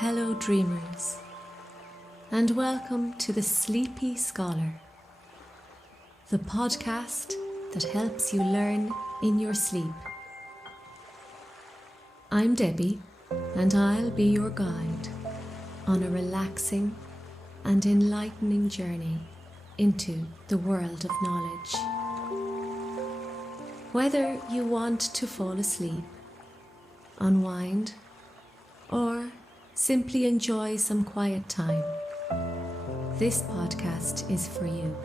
Hello dreamers, and welcome to The Sleepy Scholar, the podcast that helps you learn in your sleep. I'm Debbie, and I'll be your guide on a relaxing and enlightening journey into the world of knowledge. Whether you want to fall asleep, unwind, or simply enjoy some quiet time, this podcast is for you.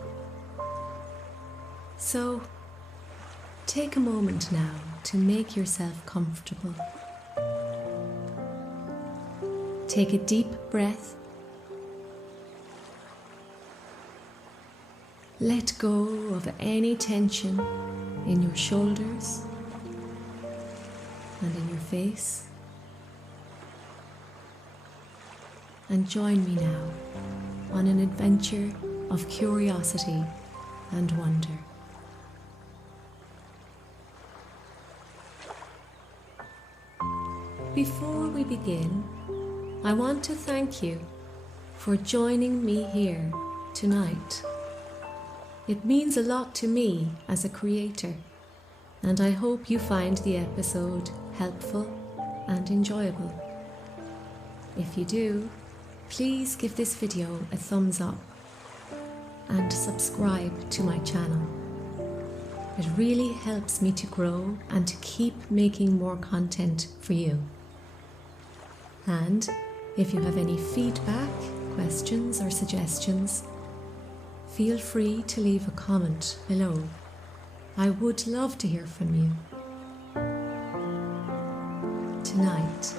So, take a moment now to make yourself comfortable. Take a deep breath. Let go of any tension in your shoulders and in your face. And join me now on an adventure of curiosity and wonder. Before we begin, I want to thank you for joining me here tonight. It means a lot to me as a creator, and I hope you find the episode helpful and enjoyable. If you do, please give this video a thumbs up and subscribe to my channel. It really helps me to grow and to keep making more content for you. And if you have any feedback, questions or suggestions, feel free to leave a comment below. I would love to hear from you. Tonight,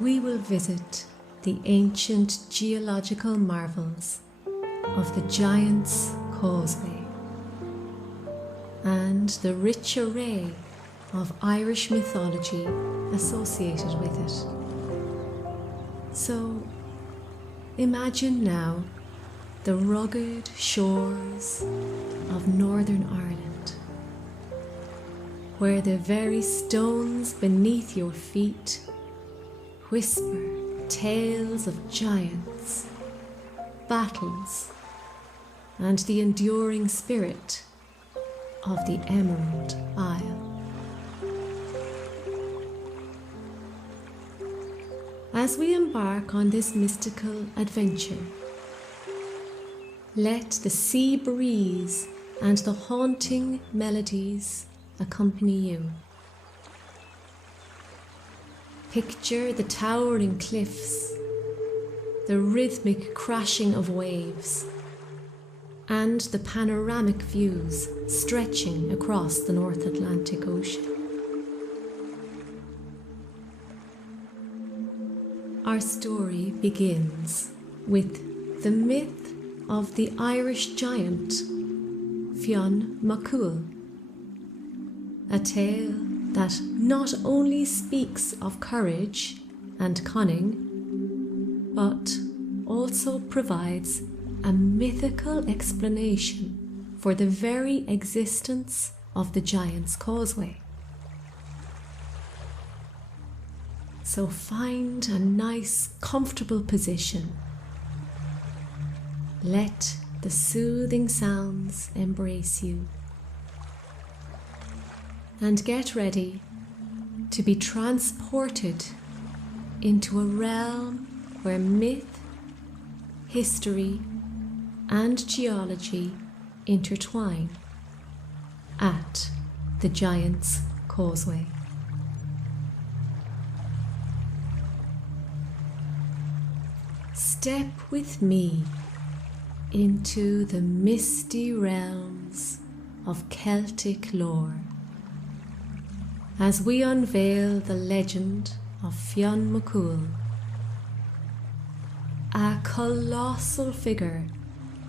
we will visit the ancient geological marvels of the Giant's Causeway and the rich array of Irish mythology associated with it. So, imagine now the rugged shores of Northern Ireland, where the very stones beneath your feet whisper tales of giants, battles, and the enduring spirit of the Emerald Isle. As we embark on this mystical adventure, let the sea breeze and the haunting melodies accompany you. Picture the towering cliffs, the rhythmic crashing of waves, and the panoramic views stretching across the North Atlantic Ocean. Our story begins with the myth of the Irish giant Fionn, a tale that not only speaks of courage and cunning, but also provides a mythical explanation for the very existence of the Giant's Causeway. So find a nice, comfortable position. Let the soothing sounds embrace you. And get ready to be transported into a realm where myth, history, and geology intertwine at the Giant's Causeway. Step with me into the misty realms of Celtic lore as we unveil the legend of Fionn, a colossal figure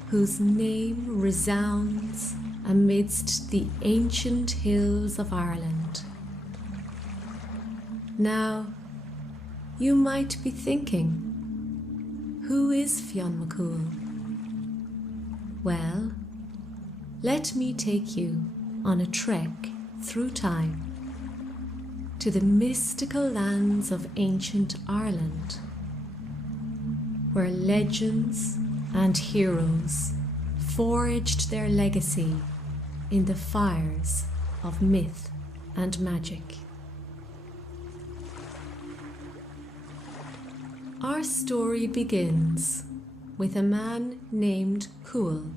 whose name resounds amidst the ancient hills of Ireland. Now, you might be thinking, who is Fionn? Well, let me take you on a trek through time to the mystical lands of ancient Ireland where legends and heroes forged their legacy in the fires of myth and magic. Our story begins with a man named Cúal,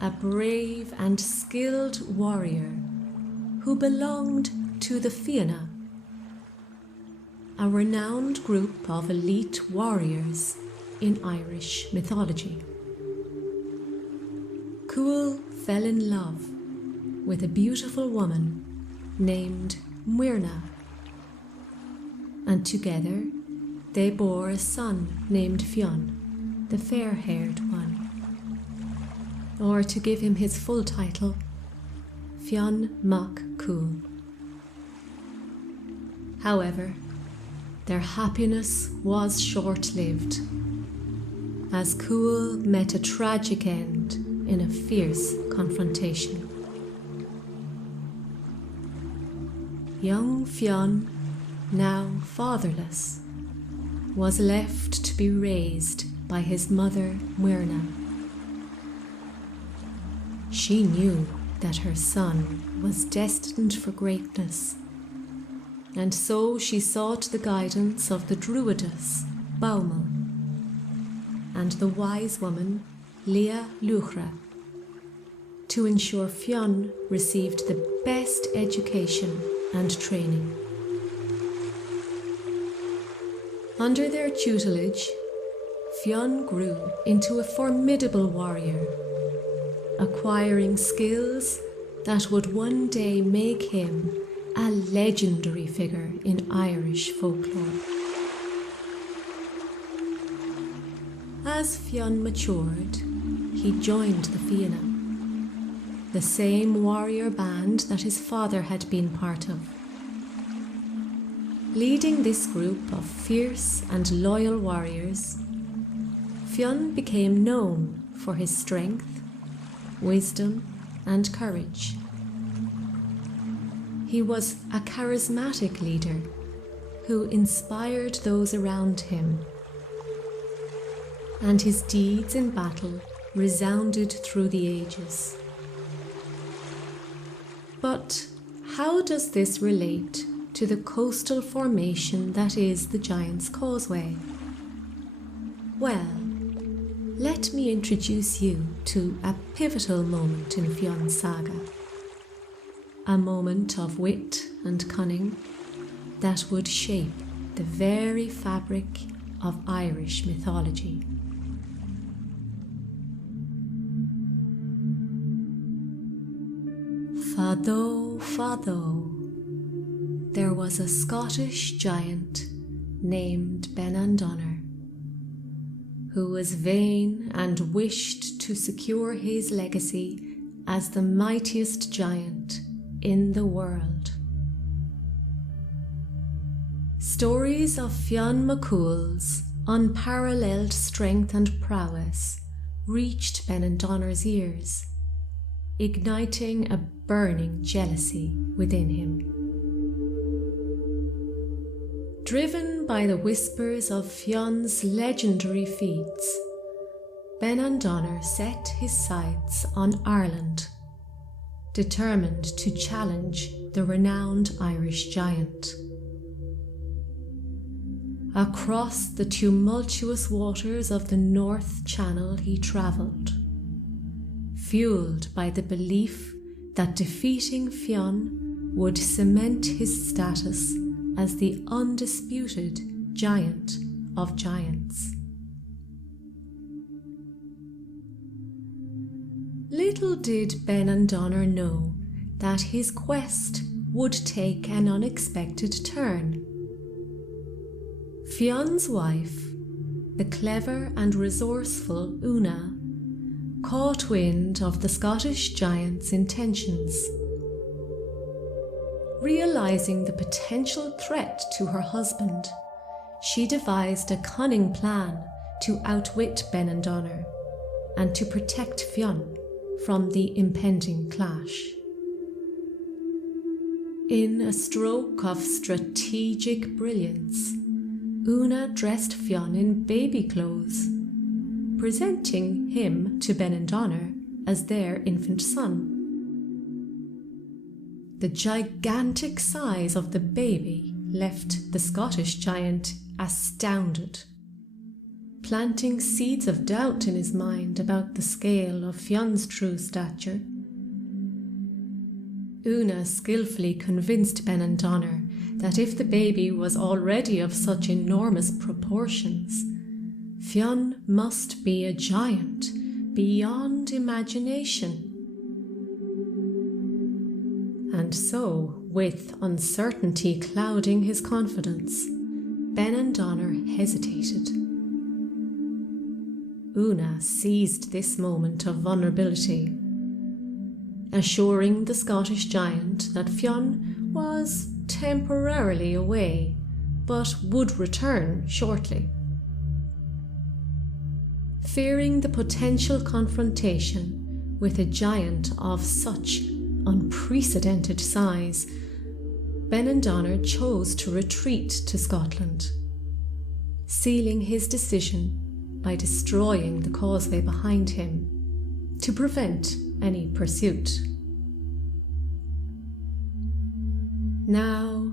a brave and skilled warrior who belonged to the Fionn, a renowned group of elite warriors in Irish mythology. Cúal fell in love with a beautiful woman named Oonagh, and together they bore a son named Fionn, the fair-haired one, or to give him his full title, Fionn mac Cúal. However, their happiness was short-lived, as Cúal met a tragic end in a fierce confrontation. Young Fionn, now fatherless, was left to be raised by his mother Oonagh. She knew that her son was destined for greatness, and so she sought the guidance of the druidess Baumel and the wise woman Leah Luchra to ensure Fionn received the best education and training. Under their tutelage, Fionn grew into a formidable warrior, acquiring skills that would one day make him a legendary figure in Irish folklore. As Fionn matured, he joined the Fionn, the same warrior band that his father had been part of. Leading this group of fierce and loyal warriors, Fionn became known for his strength, wisdom, and courage. He was a charismatic leader who inspired those around him, and his deeds in battle resounded through the ages. But how does this relate to the coastal formation that is the Giant's Causeway? Well, let me introduce you to a pivotal moment in Fionn's saga. A moment of wit and cunning that would shape the very fabric of Irish mythology. Fado, fado, there was a Scottish giant named Benandonner, who was vain and wished to secure his legacy as the mightiest giant in the world. Stories of Fionn mac Cúal's unparalleled strength and prowess reached Benandonner's ears, igniting a burning jealousy within him. Driven by the whispers of Fionn's legendary feats, Benandonner set his sights on Ireland, determined to challenge the renowned Irish giant. Across the tumultuous waters of the North Channel he travelled, fueled by the belief that defeating Fionn would cement his status as the undisputed giant of giants. Little did Benandonner know that his quest would take an unexpected turn. Fionn's wife, the clever and resourceful Oonagh, caught wind of the Scottish giant's intentions. Realizing the potential threat to her husband, she devised a cunning plan to outwit Benandonner and to protect Fionn from the impending clash. In a stroke of strategic brilliance, Oonagh dressed Fionn in baby clothes, presenting him to Benandonner as their infant son. The gigantic size of the baby left the Scottish giant astounded, planting seeds of doubt in his mind about the scale of Fionn's true stature. Oonagh skillfully convinced Benandonner that if the baby was already of such enormous proportions, Fionn must be a giant beyond imagination. And so, with uncertainty clouding his confidence, Benandonner hesitated. Oonagh seized this moment of vulnerability, assuring the Scottish giant that Fionn was temporarily away, but would return shortly. Fearing the potential confrontation with a giant of such unprecedented size, Benandonner chose to retreat to Scotland, sealing his decision by destroying the causeway behind him to prevent any pursuit. Now,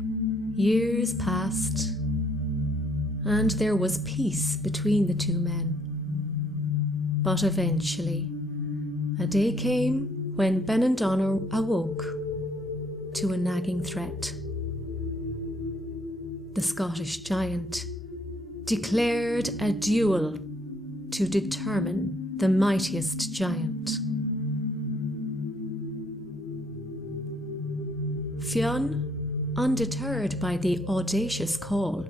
years passed, and there was peace between the two men. But eventually, a day came when Benandonner awoke to a nagging threat. The Scottish giant declared a duel to determine the mightiest giant. Fionn, undeterred by the audacious call,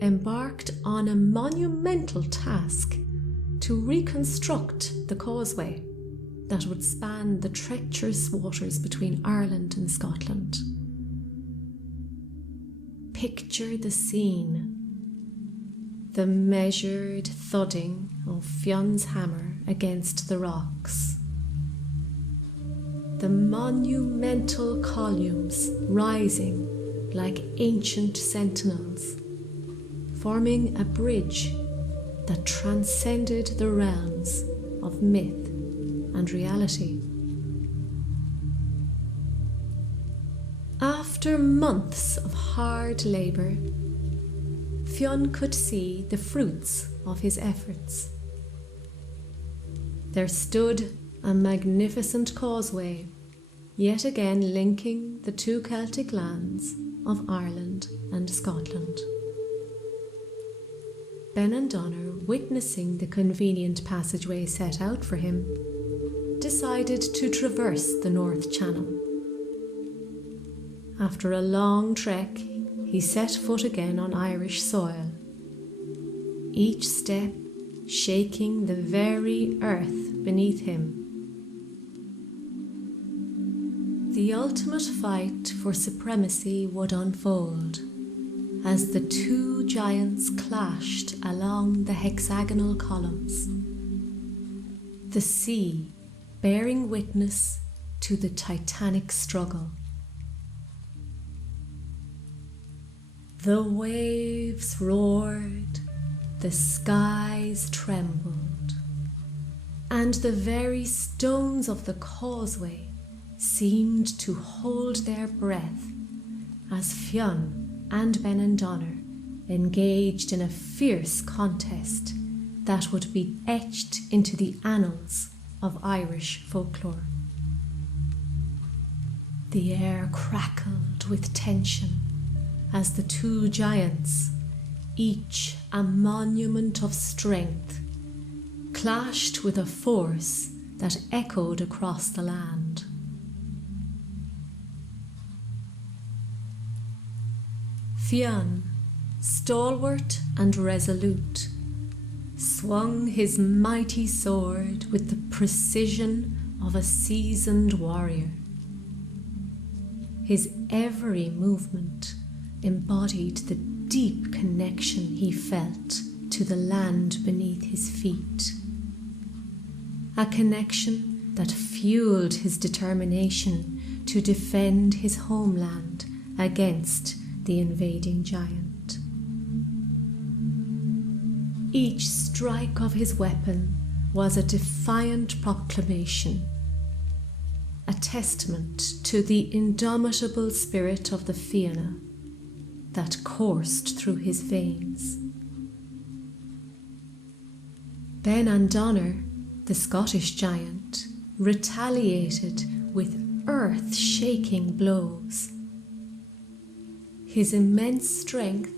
embarked on a monumental task to reconstruct the causeway that would span the treacherous waters between Ireland and Scotland. Picture the scene: the measured thudding of Fionn's hammer against the rocks, the monumental columns rising like ancient sentinels, forming a bridge that transcended the realms of myth and reality. After months of hard labour, Fionn could see the fruits of his efforts. There stood a magnificent causeway, yet again linking the two Celtic lands of Ireland and Scotland. Benandonner, witnessing the convenient passageway set out for him, decided to traverse the North Channel. After a long trek, he set foot again on Irish soil, each step shaking the very earth beneath him. The ultimate fight for supremacy would unfold as the two giants clashed along the hexagonal columns, the sea bearing witness to the titanic struggle. The waves roared, the skies trembled, and the very stones of the causeway seemed to hold their breath as Fionn and Benandonner engaged in a fierce contest that would be etched into the annals of Irish folklore. The air crackled with tension as the two giants, each a monument of strength, clashed with a force that echoed across the land. Fionn, stalwart and resolute, swung his mighty sword with the precision of a seasoned warrior. His every movement embodied the deep connection he felt to the land beneath his feet, a connection that fueled his determination to defend his homeland against the invading giant. Each strike of his weapon was a defiant proclamation, a testament to the indomitable spirit of the Fionn that coursed through his veins. Ben-Donner, the Scottish giant, retaliated with earth-shaking blows, his immense strength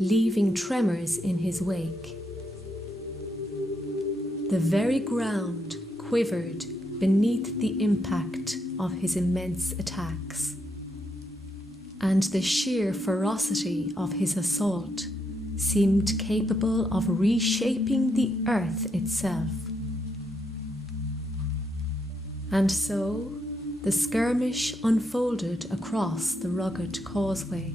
leaving tremors in his wake. The very ground quivered beneath the impact of his immense attacks, and the sheer ferocity of his assault seemed capable of reshaping the earth itself. And so the skirmish unfolded across the rugged causeway.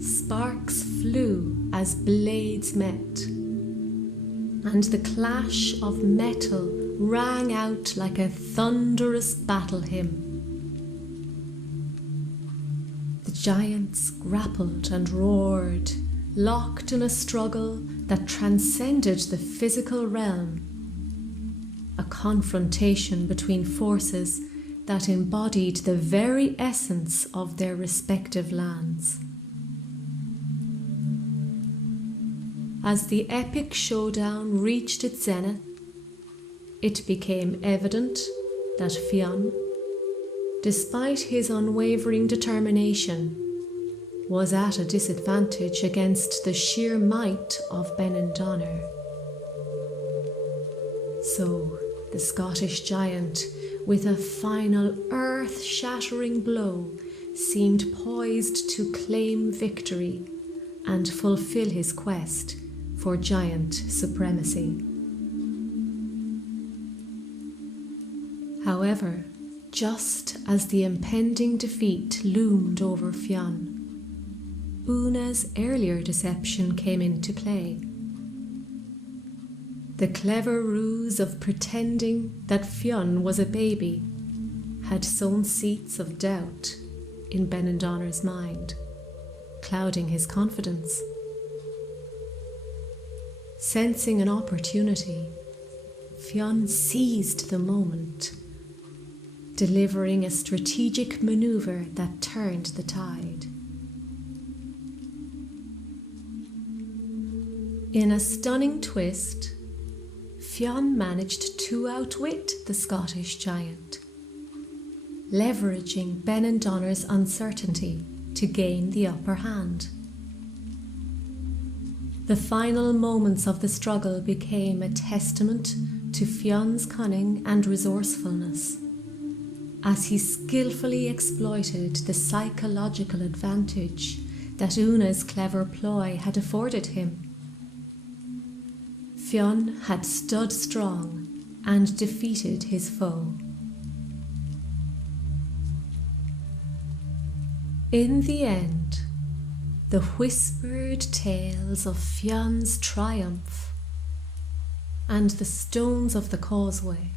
Sparks flew as blades met, and the clash of metal rang out like a thunderous battle hymn. The giants grappled and roared, locked in a struggle that transcended the physical realm, a confrontation between forces that embodied the very essence of their respective lands. As the epic showdown reached its zenith, it became evident that Fionn, despite his unwavering determination, was at a disadvantage against the sheer might of Ben-Donner. So the Scottish giant, with a final earth-shattering blow, seemed poised to claim victory and fulfill his quest for giant supremacy. However, just as the impending defeat loomed over Fionn, Oonagh's earlier deception came into play. The clever ruse of pretending that Fionn was a baby had sown seeds of doubt in Ben-Donner's mind, clouding his confidence. Sensing an opportunity, Fionn seized the moment, delivering a strategic maneuver that turned the tide. In a stunning twist, Fionn managed to outwit the Scottish giant, leveraging Ben-Donner's uncertainty to gain the upper hand. The final moments of the struggle became a testament to Fionn's cunning and resourcefulness, as he skillfully exploited the psychological advantage that Oonagh's clever ploy had afforded him. Fionn had stood strong and defeated his foe. In the end, the whispered tales of Fionn's triumph and the stones of the causeway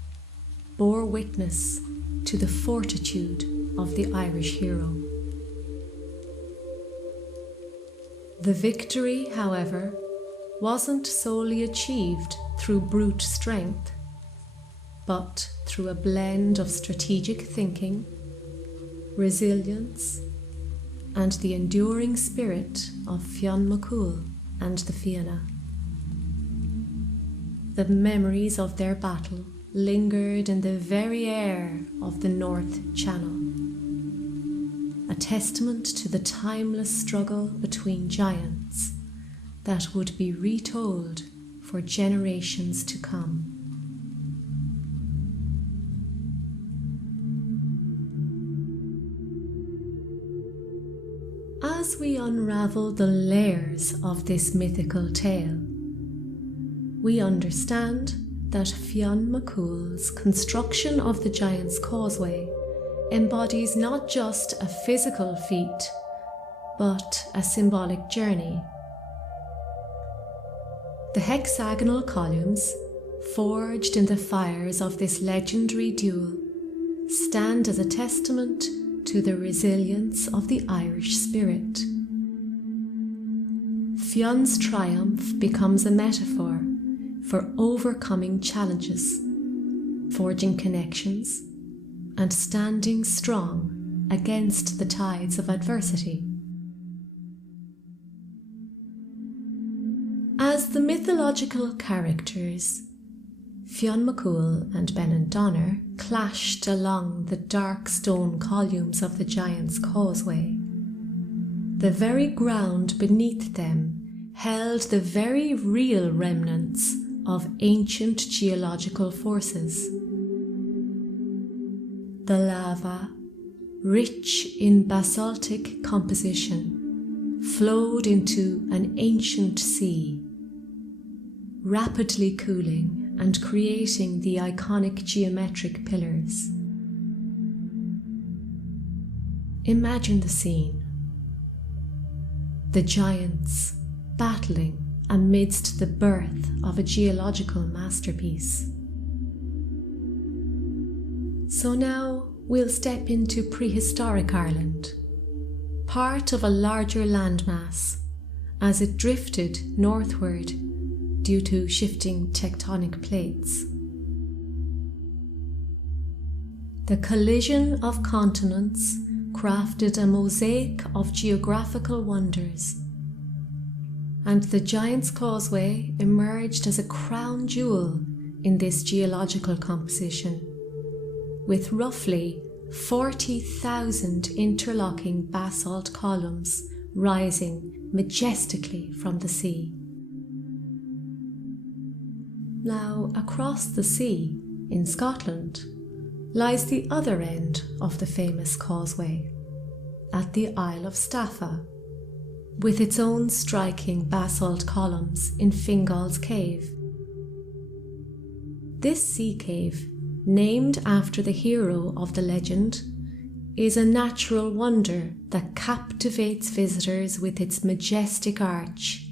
bore witness to the fortitude of the Irish hero. The victory, however, wasn't solely achieved through brute strength, but through a blend of strategic thinking, resilience, and the enduring spirit of Fionn McCool and the Fianna. The memories of their battle lingered in the very air of the North Channel, a testament to the timeless struggle between giants that would be retold for generations to come. As we unravel the layers of this mythical tale, we understand that Fionn McCool's construction of the Giant's Causeway embodies not just a physical feat, but a symbolic journey. The hexagonal columns, forged in the fires of this legendary duel, stand as a testament to the resilience of the Irish spirit. Fionn's triumph becomes a metaphor for overcoming challenges, forging connections, and standing strong against the tides of adversity. As the mythological characters, Fionn McCool and Benan Donner clashed along the dark stone columns of the Giant's Causeway. The very ground beneath them held the very real remnants of ancient geological forces. The lava, rich in basaltic composition, flowed into an ancient sea, rapidly cooling and creating the iconic geometric pillars. Imagine the scene. The giants battling amidst the birth of a geological masterpiece. So now we'll step into prehistoric Ireland, part of a larger landmass as it drifted northward due to shifting tectonic plates. The collision of continents crafted a mosaic of geographical wonders, and the Giant's Causeway emerged as a crown jewel in this geological composition, with roughly 40,000 interlocking basalt columns rising majestically from the sea. Now, across the sea, in Scotland, lies the other end of the famous causeway, at the Isle of Staffa, with its own striking basalt columns in Fingall's Cave. This sea cave, named after the hero of the legend, is a natural wonder that captivates visitors with its majestic arch,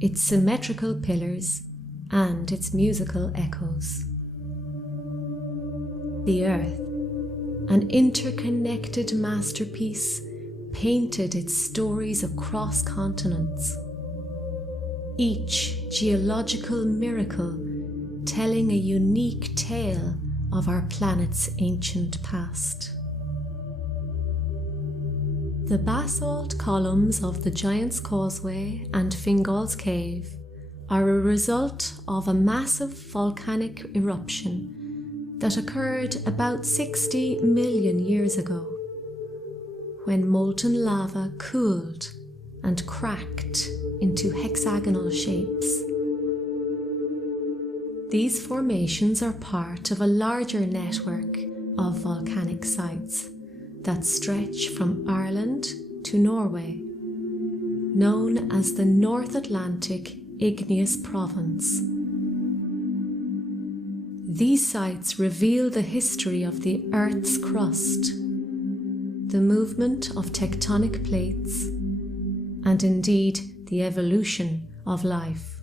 its symmetrical pillars, and its musical echoes. The earth, an interconnected masterpiece, painted its stories across continents, each geological miracle telling a unique tale of our planet's ancient past. The basalt columns of the Giant's Causeway and Fingall's Cave are a result of a massive volcanic eruption that occurred about 60 million years ago, when molten lava cooled and cracked into hexagonal shapes. These formations are part of a larger network of volcanic sites that stretch from Ireland to Norway, known as the North Atlantic Igneous Province. These sites reveal the history of the Earth's crust, the movement of tectonic plates, and indeed the evolution of life.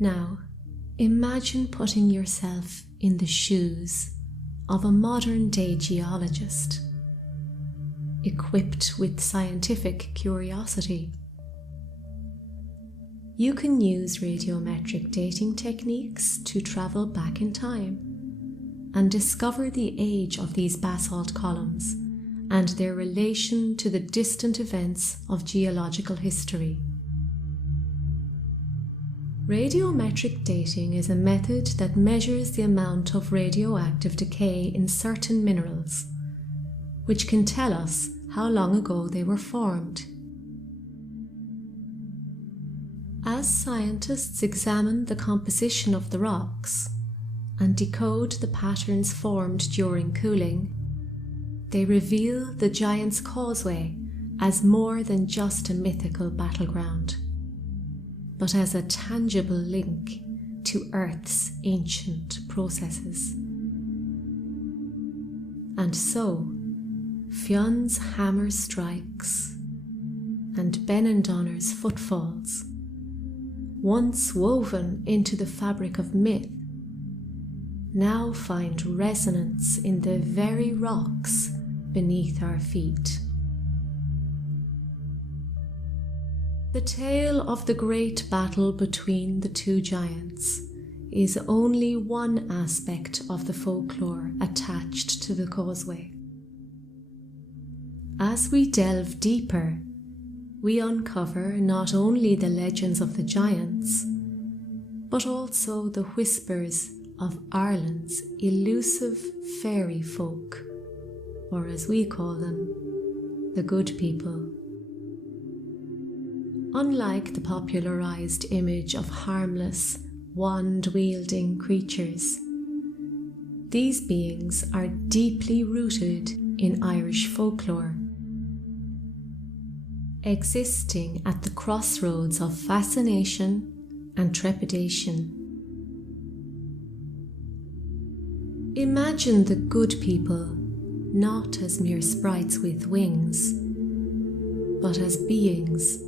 Now, imagine putting yourself in the shoes of a modern-day geologist, equipped with scientific curiosity. You can use radiometric dating techniques to travel back in time and discover the age of these basalt columns and their relation to the distant events of geological history. Radiometric dating is a method that measures the amount of radioactive decay in certain minerals, which can tell us how long ago they were formed. As scientists examine the composition of the rocks and decode the patterns formed during cooling, they reveal the Giant's Causeway as more than just a mythical battleground, but as a tangible link to Earth's ancient processes. And so, Fionn's hammer strikes and Benan Donner's footfalls, once woven into the fabric of myth, now find resonance in the very rocks beneath our feet. The tale of the great battle between the two giants is only one aspect of the folklore attached to the Causeway. As we delve deeper, we uncover not only the legends of the giants, but also the whispers of Ireland's elusive fairy folk, or as we call them, the good people. Unlike the popularised image of harmless, wand-wielding creatures, these beings are deeply rooted in Irish folklore, existing at the crossroads of fascination and trepidation. Imagine the good people not as mere sprites with wings, but as beings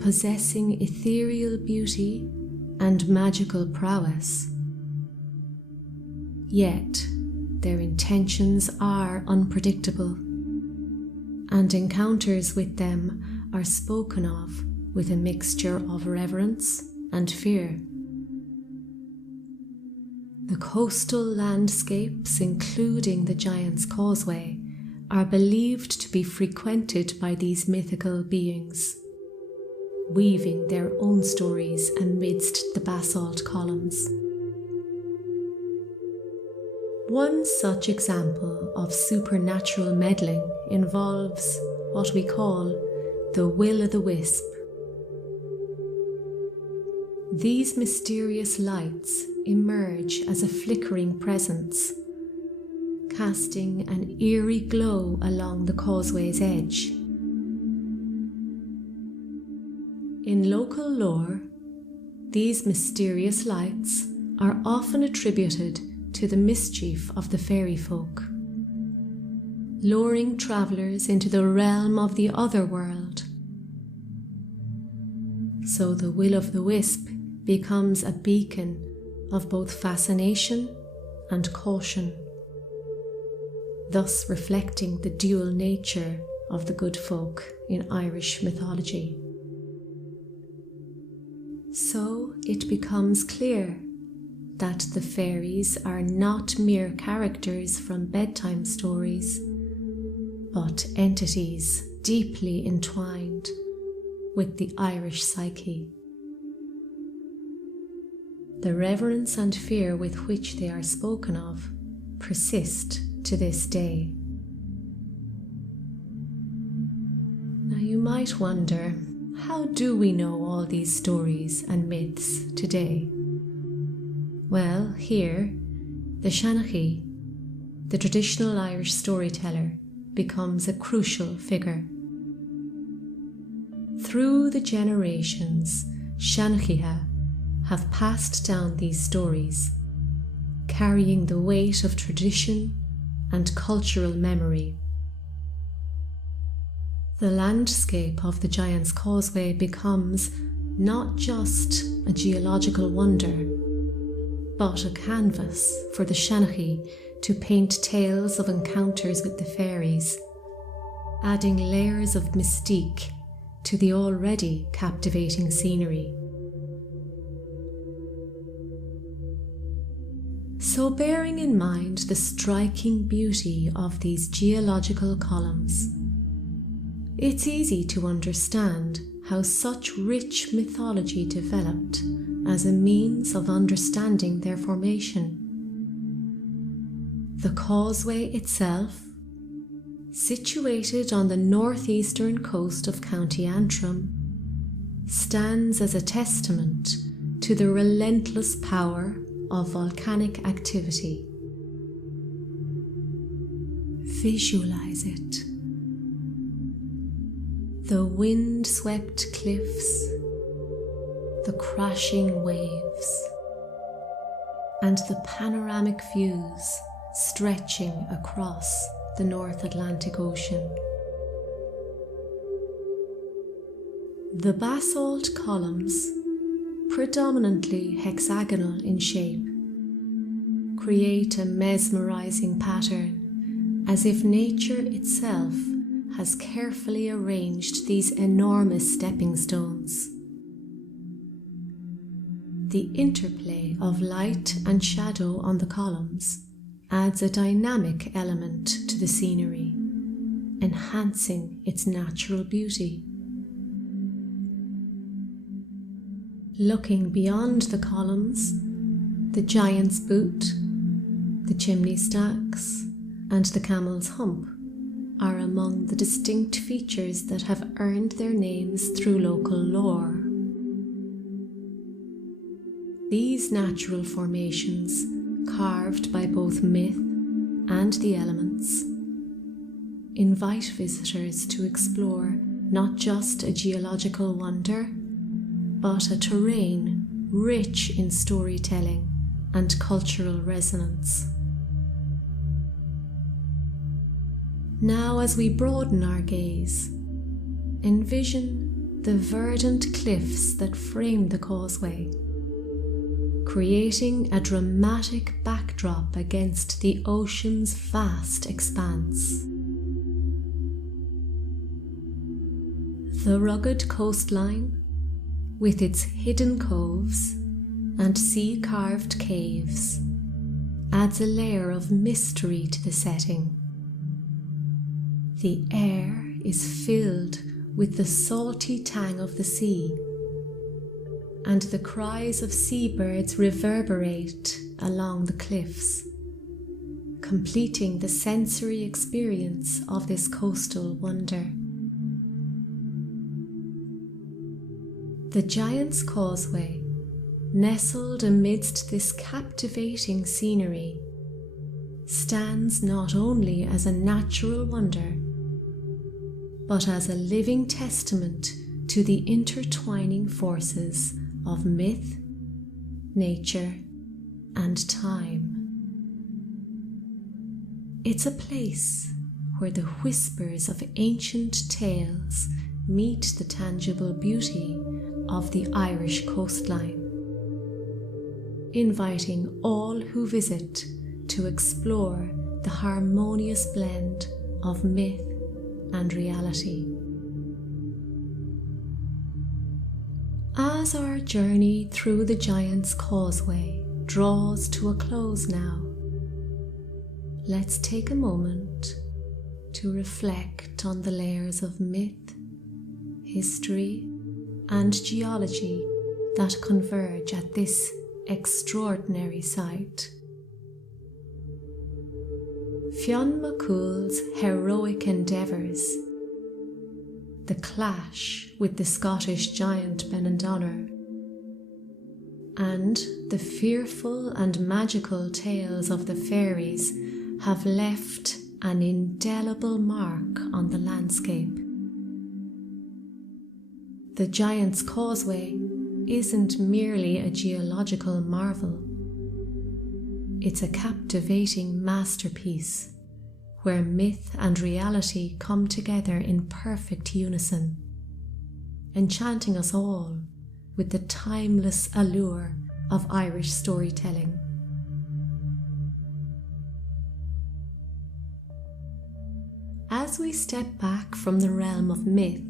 possessing ethereal beauty and magical prowess. Yet their intentions are unpredictable, and encounters with them are spoken of with a mixture of reverence and fear. The coastal landscapes, including the Giant's Causeway, are believed to be frequented by these mythical beings, weaving their own stories amidst the basalt columns. One such example of supernatural meddling involves what we call the will-o'-the-wisp. These mysterious lights emerge as a flickering presence, casting an eerie glow along the causeway's edge. In local lore, these mysterious lights are often attributed to the mischief of the fairy folk, luring travellers into the realm of the other world. So the will-o'-the-wisp becomes a beacon of both fascination and caution, thus reflecting the dual nature of the good folk in Irish mythology. So it becomes clear that the fairies are not mere characters from bedtime stories, but entities deeply entwined with the Irish psyche. The reverence and fear with which they are spoken of persist to this day. Now you might wonder, how do we know all these stories and myths today? Well, here, the Shanachie, the traditional Irish storyteller, becomes a crucial figure. Through the generations, Shanachie have passed down these stories, carrying the weight of tradition and cultural memory. The landscape of the Giant's Causeway becomes not just a geological wonder, but a canvas for the Shanachie to paint tales of encounters with the fairies, adding layers of mystique to the already captivating scenery. So, bearing in mind the striking beauty of these geological columns, it's easy to understand how such rich mythology developed as a means of understanding their formation. The causeway itself, situated on the northeastern coast of County Antrim, stands as a testament to the relentless power of volcanic activity. Visualize it. The wind-swept cliffs, the crashing waves, and the panoramic views stretching across the North Atlantic Ocean. The basalt columns, predominantly hexagonal in shape, create a mesmerizing pattern, as if nature itself has carefully arranged these enormous stepping stones. The interplay of light and shadow on the columns adds a dynamic element to the scenery, enhancing its natural beauty. Looking beyond the columns, the giant's boot, the chimney stacks, and the camel's hump are among the distinct features that have earned their names through local lore. These natural formations, carved by both myth and the elements, invite visitors to explore not just a geological wonder, but a terrain rich in storytelling and cultural resonance. Now, as we broaden our gaze, envision the verdant cliffs that frame the causeway, creating a dramatic backdrop against the ocean's vast expanse. The rugged coastline, with its hidden coves and sea-carved caves, adds a layer of mystery to the setting. The air is filled with the salty tang of the sea, and the cries of seabirds reverberate along the cliffs, completing the sensory experience of this coastal wonder. The Giant's Causeway, nestled amidst this captivating scenery, stands not only as a natural wonder, but as a living testament to the intertwining forces of myth, nature, and time. It's a place where the whispers of ancient tales meet the tangible beauty of the Irish coastline, inviting all who visit to explore the harmonious blend of myth and reality. As our journey through the Giant's Causeway draws to a close now, let's take a moment to reflect on the layers of myth, history, and geology that converge at this extraordinary site. Fionn McCool's heroic endeavours, the clash with the Scottish giant Benandonner, and the fearful and magical tales of the Fairies have left an indelible mark on the landscape. The Giant's Causeway isn't merely a geological marvel. It's a captivating masterpiece where myth and reality come together in perfect unison, enchanting us all with the timeless allure of Irish storytelling. As we step back from the realm of myth,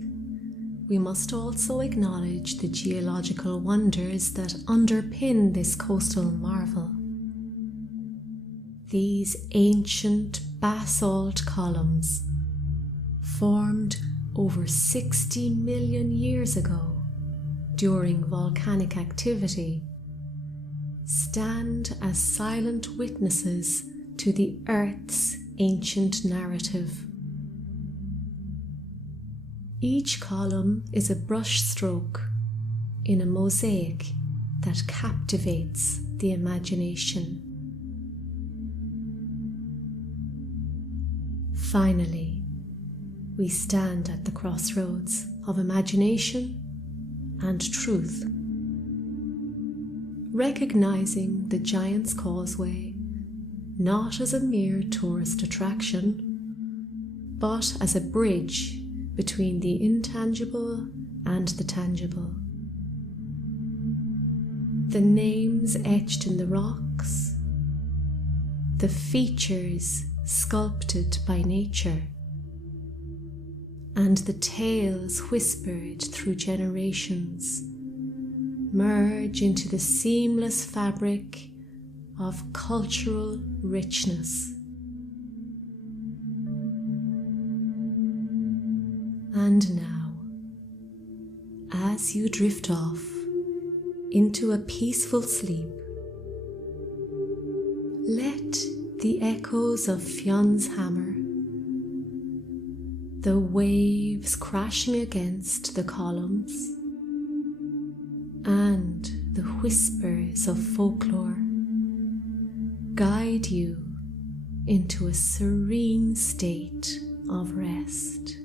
we must also acknowledge the geological wonders that underpin this coastal marvel. These ancient basalt columns, formed over 60 million years ago during volcanic activity, stand as silent witnesses to the Earth's ancient narrative. Each column is a brushstroke in a mosaic that captivates the imagination. Finally, we stand at the crossroads of imagination and truth, recognizing the Giant's Causeway not as a mere tourist attraction, but as a bridge between the intangible and the tangible. The names etched in the rocks, the features sculpted by nature, and the tales whispered through generations merge into the seamless fabric of cultural richness. And now, as you drift off into a peaceful sleep, let the echoes of Fionn's hammer, the waves crashing against the columns, and the whispers of folklore guide you into a serene state of rest.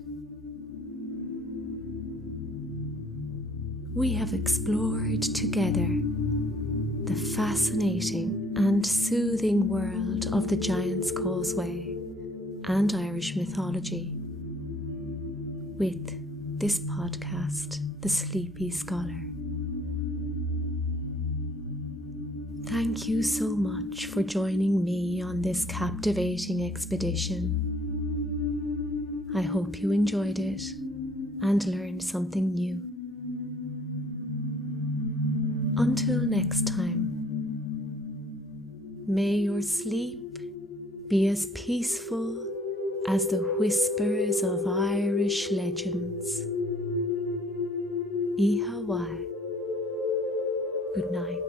We have explored together the fascinating and soothing world of the Giant's Causeway and Irish mythology with this podcast, The Sleepy Scholar. Thank you so much for joining me on this captivating expedition. I hope you enjoyed it and learned something new. Until next time, may your sleep be as peaceful as the whispers of Irish legends. Ihawa. Good night.